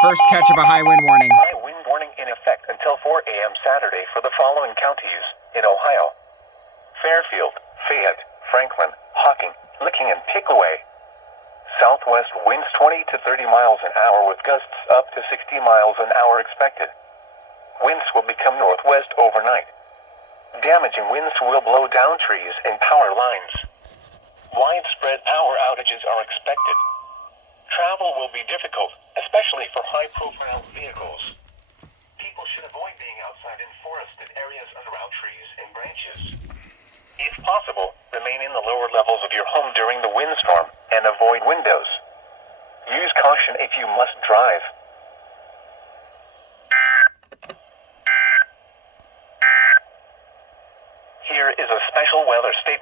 first catch of a high wind warning. High wind warning in effect until 4 a.m. Saturday for the following counties in Ohio: Fairfield, Fayette, Franklin, Hocking, Licking, and Pickaway. Southwest winds 20 to 30 miles an hour with gusts up to 60 miles an hour expected. Winds will become northwest overnight. Damaging winds will blow down trees and power lines. Widespread power outages are expected. Travel will be difficult, especially for high-profile vehicles. People should avoid being outside in forested areas and around trees and branches. If possible, remain in the lower levels of your home during the windstorm and avoid windows. Use caution if you must drive. Here is a special weather statement.